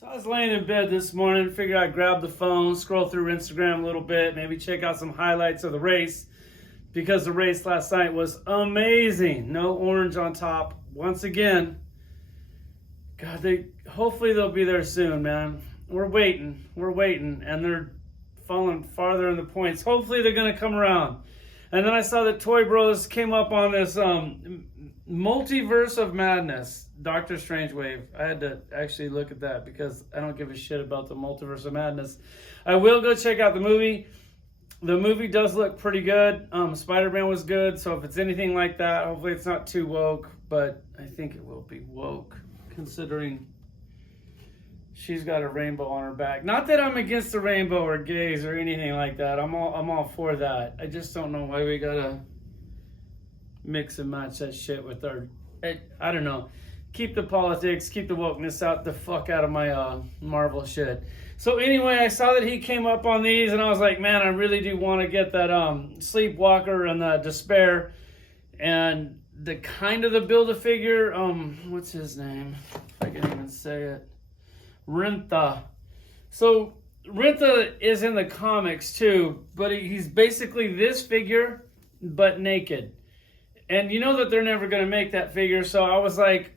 So I was laying in bed this morning, figured I'd grab the phone, scroll through Instagram a little bit, maybe check out some highlights of the race, because the race last night was amazing. No orange on top once again. God, hopefully they'll be there soon, man. We're waiting, and they're falling farther in the points. Hopefully they're gonna come around. And then I saw that Toy Bros came up on this Multiverse of Madness, Doctor Strange wave. I had to actually look at that because I don't give a shit about the Multiverse of Madness. I will go check out the movie. The movie does look pretty good. Spider-Man was good, so if it's anything like that, hopefully it's not too woke, but I think it will be woke, considering she's got a rainbow on her back. Not that I'm against the rainbow or gays or anything like that. I'm all for that. I just don't know why we gotta mix and match that shit with our, I don't know. Keep the politics, keep the wokeness out the fuck out of my Marvel shit. So anyway, I saw that he came up on these and I was like, man, I really do want to get that Sleepwalker and the Despair and the kind of the Build-A-Figure, what's his name? If I can even say it. RINTRAH. So RINTRAH is in the comics too, but he's basically this figure, but naked. And you know that they're never going to make that figure, so I was like,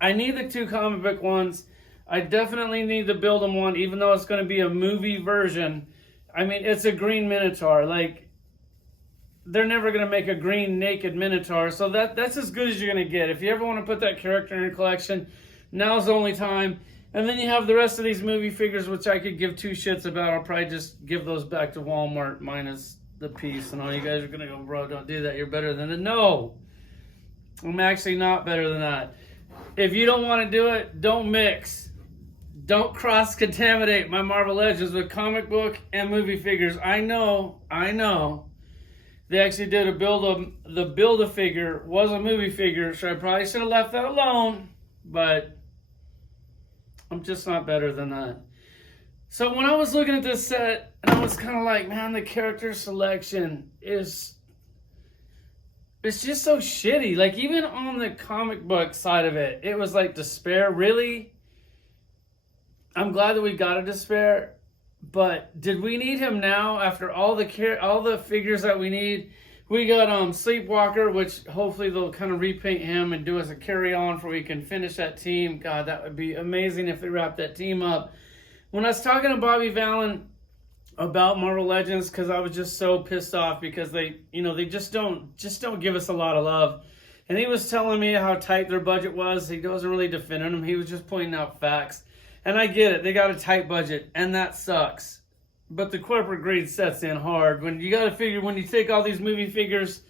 I need the two comic book ones. I definitely need the Build 'em one, even though it's going to be a movie version. I mean, it's a green Minotaur. Like, they're never going to make a green naked Minotaur, so that's as good as you're going to get. If you ever want to put that character in your collection, now's the only time. And then you have the rest of these movie figures, which I could give two shits about. I'll probably just give those back to Walmart minus the piece. And all you guys are going to go, bro, don't do that. You're better than it. No, I'm actually not better than that. If you don't want to do it, don't mix. Don't cross-contaminate my Marvel Legends with comic book and movie figures. I know. They actually did the Build-A-Figure was a movie figure, so I probably should have left that alone. But I'm just not better than that. So when I was looking at this set, and I was kind of like, man, the character selection it's just so shitty. Like, even on the comic book side of it, it was like, Despair, really? I'm glad that we got a Despair, but did we need him now after all the figures that we need? We got Sleepwalker, which hopefully they'll kind of repaint him and do us a carry-on for we can finish that team. God, that would be amazing if they wrap that team up. When I was talking to Bobby Vallon about Marvel Legends, because I was just so pissed off because they just don't give us a lot of love. And he was telling me how tight their budget was. He wasn't really defending them. He was just pointing out facts. And I get it. They got a tight budget, and that sucks. But the corporate greed sets in hard. When you got to figure, when you take all these movie figures,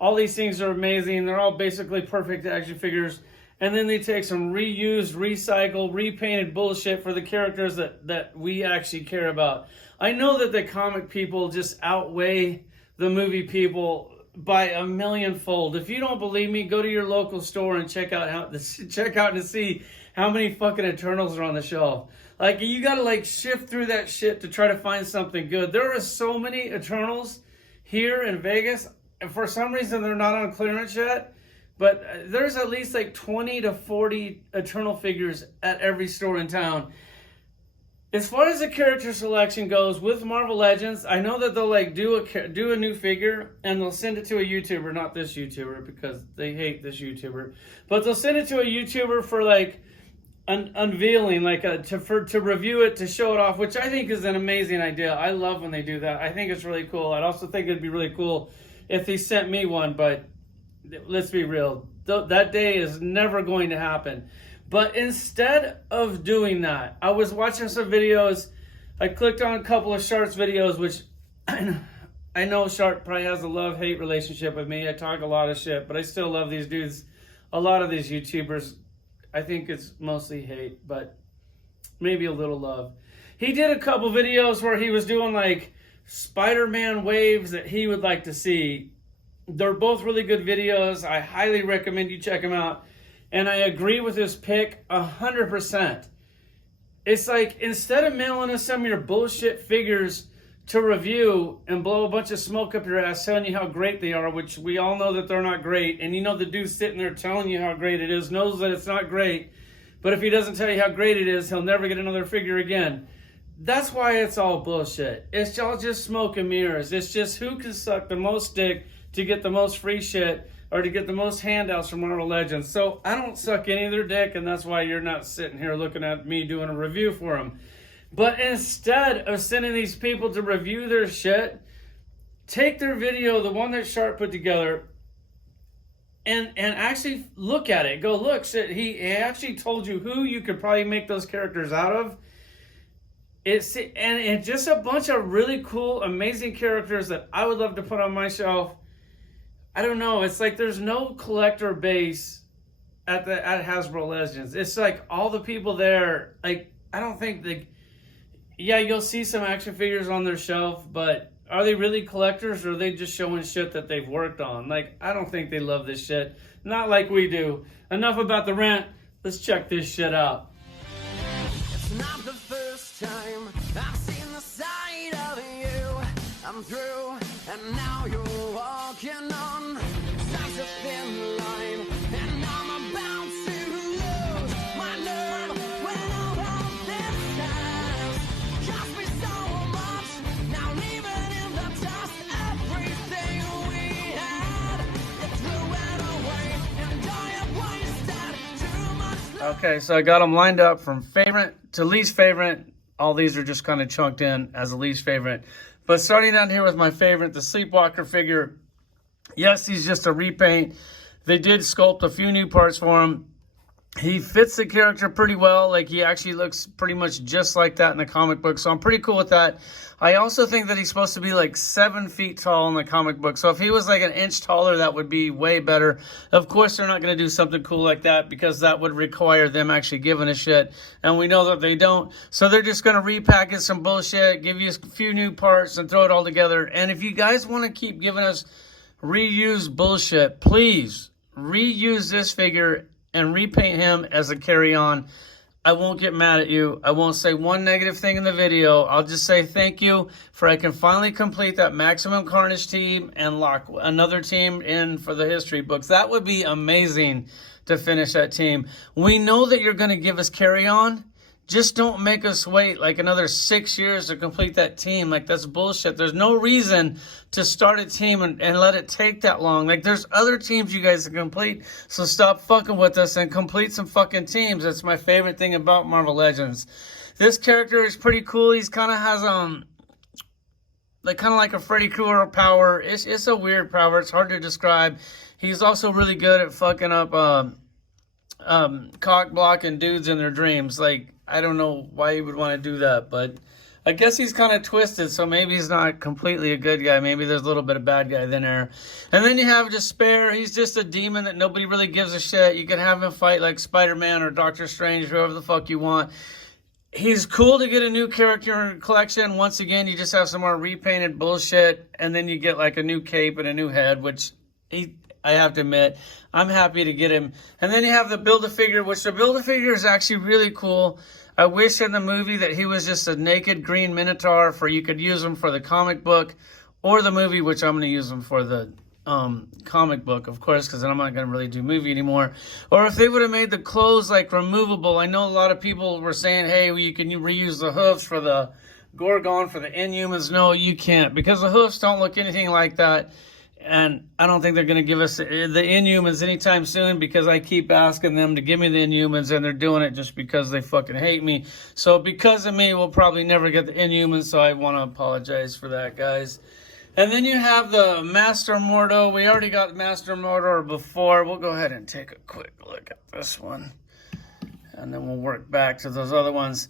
all these things are amazing. They're all basically perfect action figures. And then they take some reused, recycled, repainted bullshit for the characters that we actually care about. I know that the comic people just outweigh the movie people by a millionfold. If you don't believe me, go to your local store and check out and see how many fucking Eternals are on the shelf. Like, you gotta like shift through that shit to try to find something good. There are so many Eternals here in Vegas, and for some reason they're not on clearance yet. But there's at least like 20 to 40 Eternal figures at every store in town. As far as the character selection goes with Marvel Legends, I know that they'll like do a new figure and they'll send it to a YouTuber, not this YouTuber because they hate this YouTuber, but they'll send it to a YouTuber for like an unveiling, like to review it, to show it off, which I think is an amazing idea. I love when they do that. I think it's really cool. I'd also think it'd be really cool if they sent me one, but let's be real, that day is never going to happen. But instead of doing that, I was watching some videos. I clicked on a couple of Shark's videos, which I know Shark probably has a love-hate relationship with me. I talk a lot of shit, but I still love these dudes. A lot of these YouTubers, I think it's mostly hate, but maybe a little love. He did a couple videos where he was doing like Spider-Man waves that he would like to see. They're both really good videos. I highly recommend you check them out. And I agree with his pick 100%. It's like, instead of mailing us some of your bullshit figures to review and blow a bunch of smoke up your ass telling you how great they are, which we all know that they're not great, and you know the dude sitting there telling you how great it is knows that it's not great, But if he doesn't tell you how great it is, he'll never get another figure again. That's why it's all bullshit. It's all just smoke and mirrors. It's just who can suck the most dick to get the most free shit or to get the most handouts from Marvel Legends. So I don't suck any of their dick, and that's why you're not sitting here looking at me doing a review for them. But instead of sending these people to review their shit, take their video, the one that Sharp put together, and actually look at it. Go, look, shit, he actually told you who you could probably make those characters out of. And just a bunch of really cool, amazing characters that I would love to put on my shelf. I don't know. It's like there's no collector base at Hasbro Legends. It's like all the people there. Like I don't think yeah, you'll see some action figures on their shelf, but are they really collectors or are they just showing shit that they've worked on? Like I don't think they love this shit. Not like we do. Enough about the rant. Let's check this shit out. It's not the first time I've seen the side of you. I'm through, and now you're walking on such a thin line, and I'm about to lose my nerve when all of this has cost me so much. Now leaving in the dust everything we had. You threw it away, and I have wasted too much. Okay, so I got them lined up from favorite to least favorite. All these are just kind of chunked in as a least favorite. But starting down here with my favorite, the Sleepwalker figure. Yes, he's just a repaint. They did sculpt a few new parts for him. He fits the character pretty well. Like, he actually looks pretty much just like that in the comic book. So I'm pretty cool with that. I also think that he's supposed to be like 7 feet tall in the comic book. So if he was like an inch taller, that would be way better. Of course, they're not going to do something cool like that because that would require them actually giving a shit. And we know that they don't. So they're just going to repackage some bullshit, give you a few new parts, and throw it all together. And if you guys want to keep giving us reused bullshit, please reuse this figure and repaint him as a carry-on. I won't get mad at you. I won't say one negative thing in the video. I'll just say thank you for I can finally complete that Maximum Carnage team and lock another team in for the history books. That would be amazing to finish that team. We know that you're going to give us carry-on. Just don't make us wait like another 6 years to complete that team. Like, that's bullshit. There's no reason to start a team and let it take that long. Like, there's other teams you guys can complete, so stop fucking with us and complete some fucking teams. That's my favorite thing about Marvel Legends. This character is pretty cool. He's kind of has, like a Freddy Krueger power. It's a weird power. It's hard to describe. He's also really good at fucking up, cock blocking dudes in their dreams. Like, I don't know why you would want to do that, but I guess he's kind of twisted, so maybe he's not completely a good guy. Maybe there's a little bit of bad guy in there. And then you have Despair. He's just a demon that nobody really gives a shit. You can have him fight like Spider-Man or Doctor Strange, whoever the fuck you want. He's cool to get a new character in collection. Once again, you just have some more repainted bullshit, and then you get like a new cape and a new head, which I have to admit, I'm happy to get him. And then you have the Build-A-Figure, which the Build-A-Figure is actually really cool. I wish in the movie that he was just a naked green Minotaur, for you could use him for the comic book or the movie, which I'm going to use him for the comic book, of course, because I'm not going to really do movie anymore. Or if they would have made the clothes like removable. I know a lot of people were saying, hey, well, you can reuse the hoofs for the Gorgon, for the Inhumans. No, you can't, because the hoofs don't look anything like that. And I don't think they're going to give us the Inhumans anytime soon, because I keep asking them to give me the Inhumans, and they're doing it just because they fucking hate me. So because of me, we'll probably never get the Inhumans, so I want to apologize for that, guys. And then you have the Master Mordo. We already got Master Mordo before. We'll go ahead and take a quick look at this one, and then we'll work back to those other ones.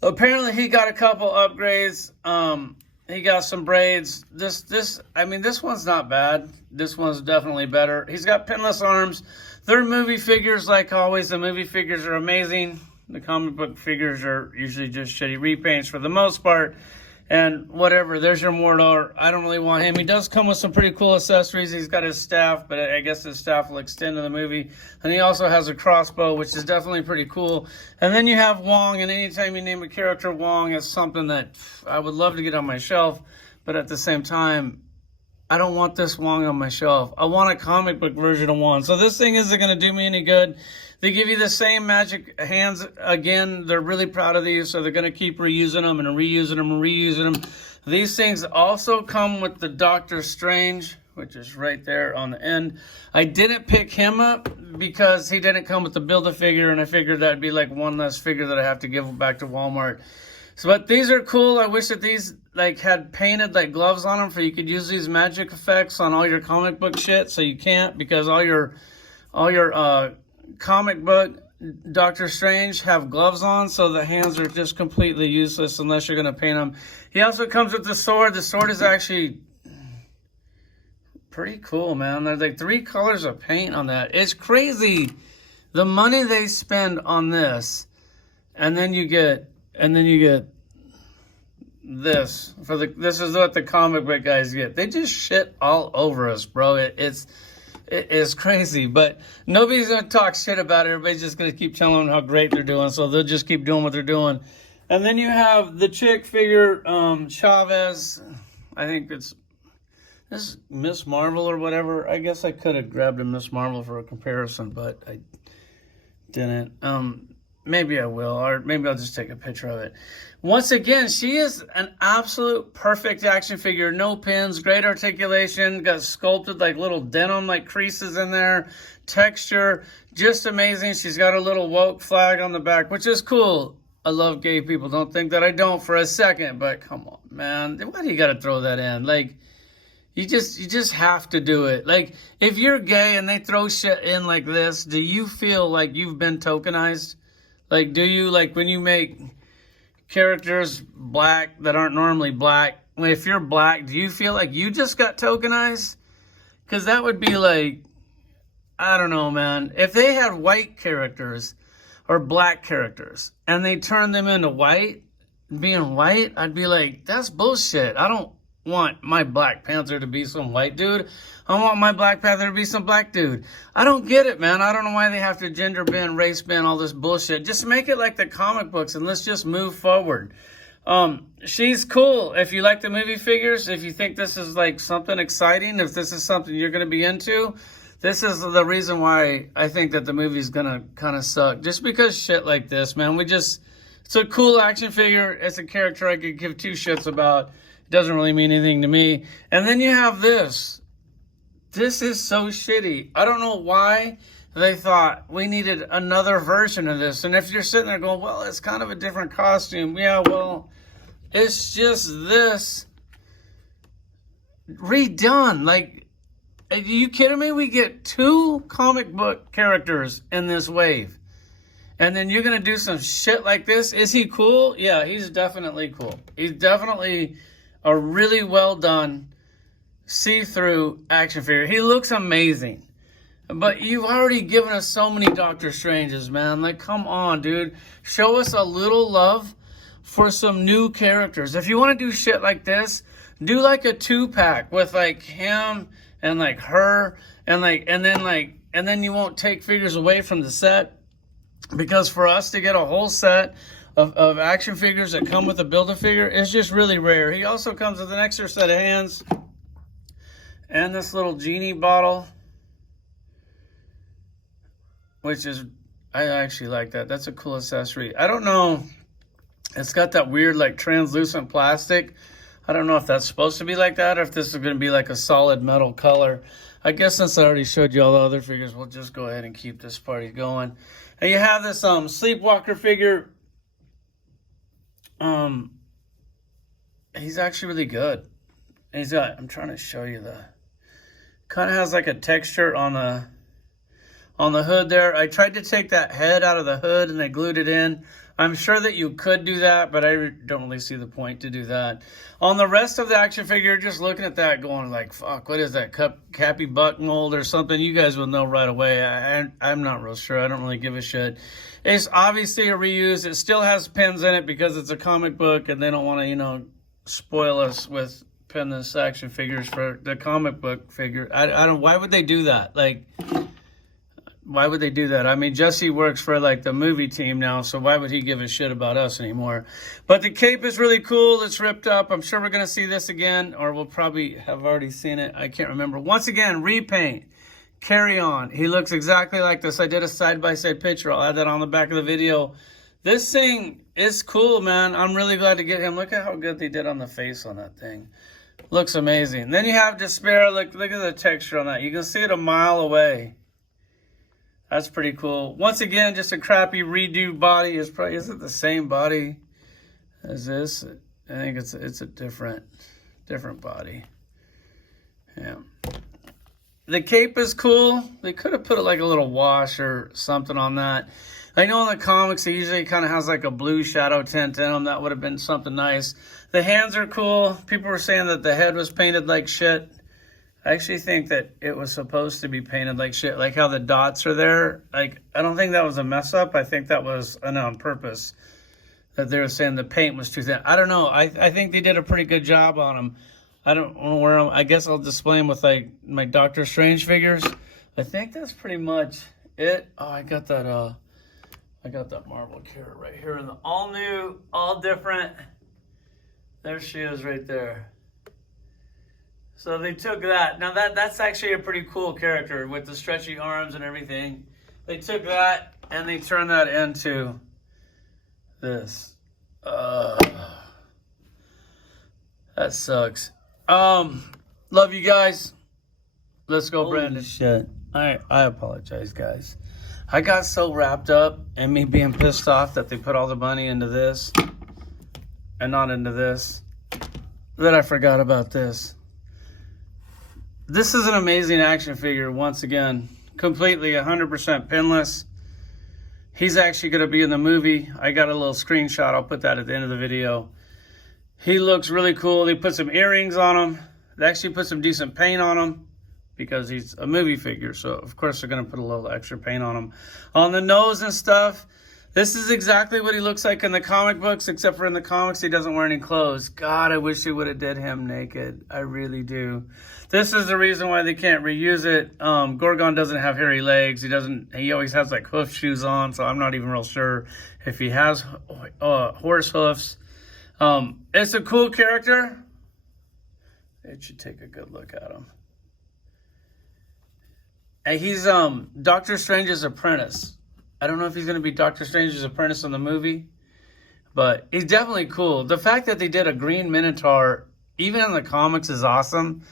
Apparently, he got a couple upgrades. He got some braids. This one's not bad. This one's definitely better. He's got pinless arms. They're movie figures, like always. The movie figures are amazing. The comic book figures are usually just shitty repaints for the most part. And whatever, there's your Mordor. I don't really want him. He does come with some pretty cool accessories. He's got his staff, but I guess his staff will extend in the movie. And he also has a crossbow, which is definitely pretty cool. And then you have Wong, and anytime you name a character Wong, is something that I would love to get on my shelf. But at the same time, I don't want this Wong on my shelf. I want a comic book version of Wong. So this thing isn't going to do me any good. They give you the same magic hands again. They're really proud of these, so they're going to keep reusing them and reusing them and reusing them. These things also come with the Doctor Strange, which is right there on the end. I didn't pick him up because he didn't come with the Build-A-Figure, and I figured that'd be like one less figure that I have to give back to Walmart. So, but these are cool. I wish that these like had painted like gloves on them so you could use these magic effects on all your comic book shit. So you can't, because all your comic book Doctor Strange have gloves on, so the hands are just completely useless unless you're gonna paint them. He also comes with the sword. The sword is actually pretty cool, man. There's like 3 colors of paint on that. It's crazy the money they spend on this, and then you get this for the. This is what the comic book guys get. They just shit all over us, bro. It is crazy, but nobody's gonna talk shit about it. Everybody's just gonna keep telling them how great they're doing, so they'll just keep doing what they're doing. And then you have the chick figure, Chavez. I think it's this Miss Marvel or whatever. I guess I could have grabbed a Miss Marvel for a comparison, but I didn't. Maybe I will, or maybe I'll just take a picture of it. Once again, she is an absolute perfect action figure. No pins, great articulation, got sculpted like little denim like creases in there. Texture, just amazing. She's got a little woke flag on the back, which is cool. I love gay people. Don't think that I don't for a second, but come on, man. Why do you got to throw that in? Like, you just have to do it. Like, if you're gay and they throw shit in like this, do you feel like you've been tokenized? Like, do you, like, when you make characters black that aren't normally black, if you're black, do you feel like you just got tokenized? Because that would be like, I don't know, man. If they had white characters or black characters and they turned them into white, being white, I'd be like, that's bullshit. I don't want my Black Panther to be some white dude. I want my Black Panther to be some black dude. I don't get it, man. I don't know why they have to gender bend, race bend, all this bullshit. Just make it like the comic books and let's just move forward. She's cool. If you like the movie figures, if you think this is like something exciting, if this is something you're going to be into, this is the reason why I think that the movie's going to kind of suck. Just because shit like this, man. It's a cool action figure. It's a character I could give 2 shits about. It doesn't really mean anything to me. And then you have this. This is so shitty. I don't know why they thought we needed another version of this. And if you're sitting there going, well, it's kind of a different costume. Yeah, well, it's just this redone. Like, are you kidding me? We get 2 comic book characters in this wave. And then you're going to do some shit like this? Is he cool? Yeah, he's definitely cool. He's definitely a really well done see-through action figure. He looks amazing. But you've already given us so many Doctor Stranges, man. Like, come on, dude. Show us a little love for some new characters. If you want to do shit like this, do like a 2-pack with like him and like her and then you won't take figures away from the set. Because for us to get a whole set of action figures that come with a Build-A-Figure is just really rare. He also comes with an extra set of hands and this little genie bottle, which is, I actually like that. That's a cool accessory. I don't know. It's got that weird like translucent plastic. I don't know if that's supposed to be like that or if this is going to be like a solid metal color. I guess since I already showed you all the other figures, we'll just go ahead and keep this party going. And you have this Sleepwalker figure. He's actually really good. And he's got, I'm trying to show you kind of has like a texture on the hood there. I tried to take that head out of the hood and I glued it in. I'm sure that you could do that, but I don't really see the point to do that. On the rest of the action figure, just looking at that going like, fuck, what is that, Cappy Buck mold or something? You guys would know right away. I'm not real sure. I don't really give a shit. It's obviously a reuse. It still has pins in it because it's a comic book and they don't want to, spoil us with pinless action figures for the comic book figure. I don't, why would they do that? Like, Why would they do that? I mean, Jesse works for like the movie team now, so why would he give a shit about us anymore? But the cape is really cool. It's ripped up. I'm sure we're going to see this again, or we'll probably have already seen it. I can't remember. Once again, repaint. Carry on. He looks exactly like this. I did a side-by-side picture. I'll add that on the back of the video. This thing is cool, man. I'm really glad to get him. Look at how good they did on the face on that thing. Looks amazing. Then you have Despair. Look at the texture on that. You can see it a mile away. That's pretty cool. Once again, just a crappy redo body. Is it the same body as this? I think it's a different body. Yeah. The cape is cool. They could have put like a little wash or something on that. I know in the comics, it usually kind of has like a blue shadow tint in them. That would have been something nice. The hands are cool. People were saying that the head was painted like shit. I actually think that it was supposed to be painted like shit. Like how the dots are there. Like, I don't think that was a mess up. I think that was on purpose. That they were saying the paint was too thin. I don't know. I think they did a pretty good job on them. I don't want to wear them. I guess I'll display them with like my Doctor Strange figures. I think that's pretty much it. Oh, I got that Marvel carrot right here in the all new, all different. There she is right there. So they took that. Now that's actually a pretty cool character with the stretchy arms and everything. They took that and they turned that into this. That sucks. Love you guys. Let's go, Brandon. Shit. I apologize, guys. I got so wrapped up in me being pissed off that they put all the money into this and not into this that I forgot about this. This is an amazing action figure, once again. Completely 100% pinless. He's actually going to be in the movie. I got a little screenshot. I'll put that at the end of the video. He looks really cool. They put some earrings on him. They actually put some decent paint on him because he's a movie figure. So, of course, they're going to put a little extra paint on him. On the nose and stuff, this is exactly what he looks like in the comic books, except for in the comics, he doesn't wear any clothes. God, I wish they would have did him naked. I really do. This is the reason why they can't reuse it. Gorgon doesn't have hairy legs. He always has like hoof shoes on, so I'm not even real sure if he has horse hoofs. It's a cool character. It should take a good look at him. And he's Doctor Strange's apprentice. I don't know if he's going to be Doctor Strange's apprentice in the movie, but he's definitely cool. The fact that they did a green Minotaur, even in the comics, is awesome.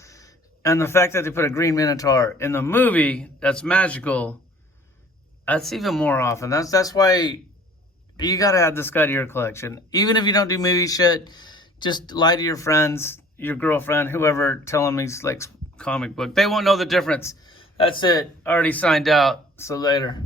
And the fact that they put a green Minotaur in the movie that's magical, that's even more awesome. That's why you got to add this guy to your collection. Even if you don't do movie shit, just lie to your friends, your girlfriend, whoever, tell them he's like comic book. They won't know the difference. That's it. Already signed out. So later.